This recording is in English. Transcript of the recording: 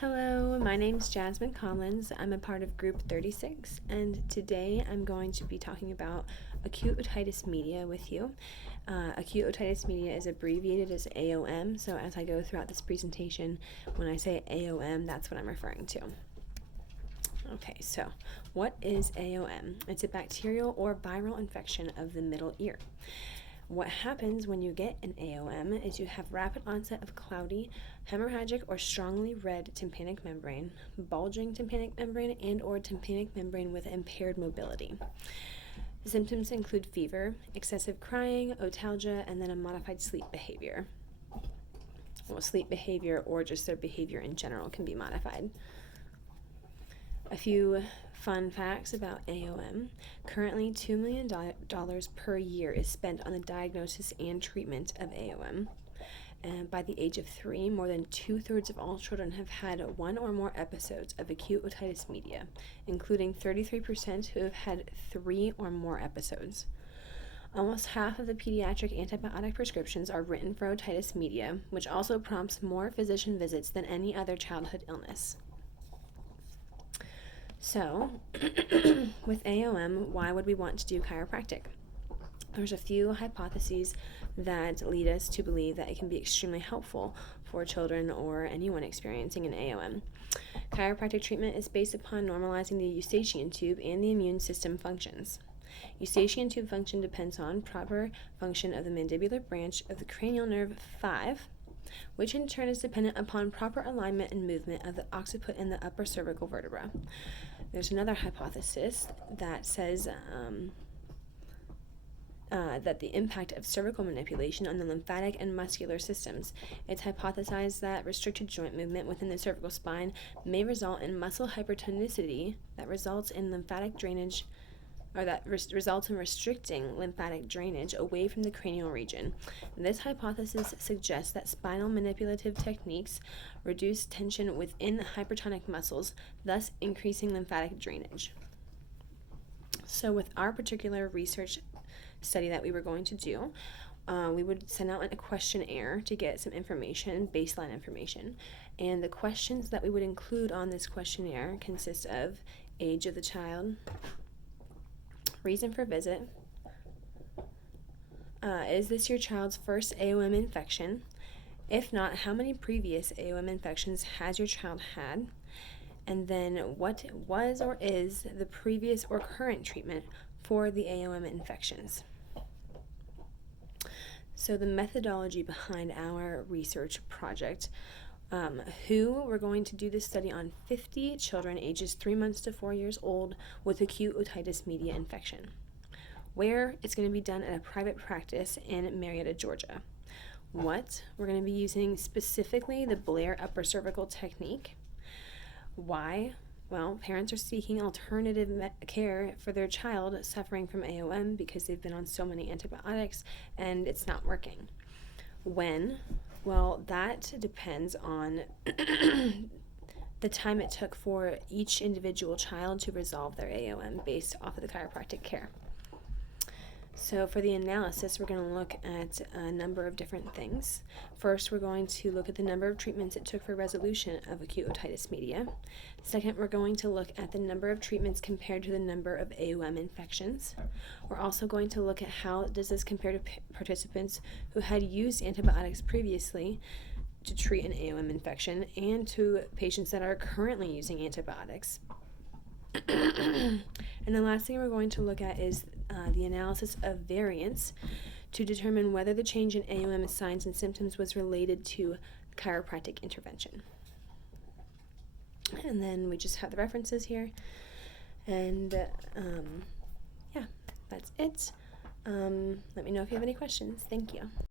Hello, my name's Jasmine Collins. I'm a part of Group 36, and today I'm going to be talking about acute otitis media with you. Acute otitis media is abbreviated as AOM, so as I go throughout this presentation, when I say AOM, that's what I'm referring to. Okay, so what is AOM? It's a bacterial or viral infection of the middle ear. What happens when you get an AOM is you have rapid onset of cloudy, hemorrhagic, or strongly red tympanic membrane, bulging tympanic membrane, and or tympanic membrane with impaired mobility. The symptoms include fever, excessive crying, otalgia, and then a modified sleep behavior. Well, sleep behavior or just their behavior in general can be modified. A few fun facts about AOM. Currently, $2 million per year is spent on the diagnosis and treatment of AOM. And by the age of 3, more than 2/3 of all children have had one or more episodes of acute otitis media, including 33% who have had 3 or more episodes. Almost half of the pediatric antibiotic prescriptions are written for otitis media, which also prompts more physician visits than any other childhood illness. So, with AOM, why would we want to do chiropractic? There's a few hypotheses that lead us to believe that it can be extremely helpful for children or anyone experiencing an AOM. Chiropractic treatment is based upon normalizing the eustachian tube and the immune system functions. Eustachian tube function depends on proper function of the mandibular branch of the cranial nerve 5, which in turn is dependent upon proper alignment and movement of the occiput and the upper cervical vertebra. There's another hypothesis that says that the impact of cervical manipulation on the lymphatic and muscular systems. It's hypothesized that restricted joint movement within the cervical spine may result in muscle hypertonicity that results in lymphatic drainage, or that results in restricting lymphatic drainage away from the cranial region. This hypothesis suggests that spinal manipulative techniques reduce tension within hypertonic muscles, thus increasing lymphatic drainage. So with our particular research study that we were going to do, we would send out a questionnaire to get some information, baseline information. And the questions that we would include on this questionnaire consist of age of the child, reason for visit, is this your child's first AOM infection? If not, how many previous AOM infections has your child had? And then what was or is the previous or current treatment for the AOM infections? So the methodology behind our research project, we're going to do this study on 50 children ages 3 months to 4 years old with acute otitis media infection. Where? It's going to be done at a private practice in Marietta, Georgia. What? We're going to be using specifically the Blair upper cervical technique. Why? Well, parents are seeking alternative care for their child suffering from AOM because they've been on so many antibiotics and it's not working. When? Well, that depends on the time it took for each individual child to resolve their AOM based off of the chiropractic care. So for the analysis, we're going to look at a number of different things. First, we're going to look at the number of treatments it took for resolution of acute otitis media. Second, we're going to look at the number of treatments compared to the number of AOM infections. We're also going to look at how does this compare to participants who had used antibiotics previously to treat an AOM infection and to patients that are currently using antibiotics. And the last thing we're going to look at is the analysis of variance to determine whether the change in AOM signs and symptoms was related to chiropractic intervention. And then we just have the references here. And yeah, that's it. Let me know if you have any questions. Thank you.